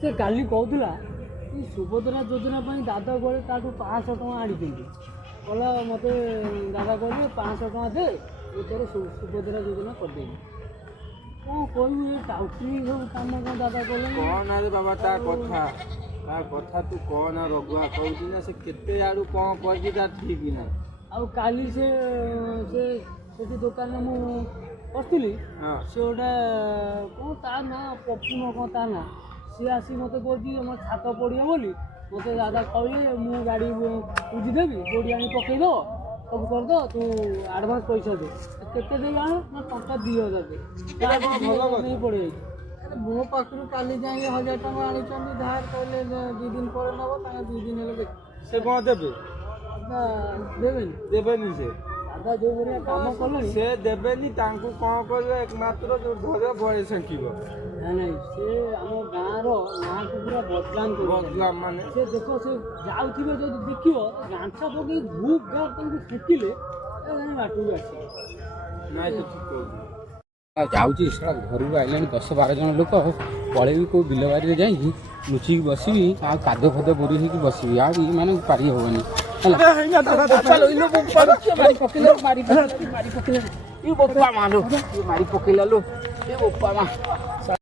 से काली कहूला सुभद्रा योजना दादा गले ताठू 500 टଙ୍କା आनिଛନ୍ତି कहला मत दादा कहले 500 टଙ୍କା दे तोर सुभद्रा योजना करदेबी कौन कहू ये टाउटी सब काम कौन दादा कहले कौन अरे बाबा ता कथा तू कौन रघुआ कहू ना से केते आड़ू कौन कर ठीक ना आउ काली से दुकान मु बसली से गोटे कौन ता ना पप्पू कौन ता ना सी आसी मत कह छात पड़े बोली मत दादा कहले मु गाड़ी बुझीदेवी बोड़ी आनी पकईद सब करद तू आडभांस पैसा दे केते दे जान ना टका 2000 दे नहीं पड़े मो पाखु काली जाए 1000 टଙ୍କା आनी धार कहले 2 दिन पर नब 2 दिन हेल्ले से कौन देवे देवेनी से दादा जो बढ़िया काम कल से देवेनी तांकू कौन कर एकमात्र जो धर बड़े सेंकिब नहीं से आम गाँव ना को पूरा बदलाम माने से देख से जाऊे जो देख गांछा पकई भूख गाँव फेंकिले बाटू आस नाई तो ठीक जाऊँगी सारा घर को आइलानी 10-12 जन लोक पलैबी कौ बिल बारी जाइए लुचिकी बसबी आ कादो फाद बोरी होगी बसबी आ माने पारि हेनी मारी पकेला लो मारी पकेला लो ए बोपा मा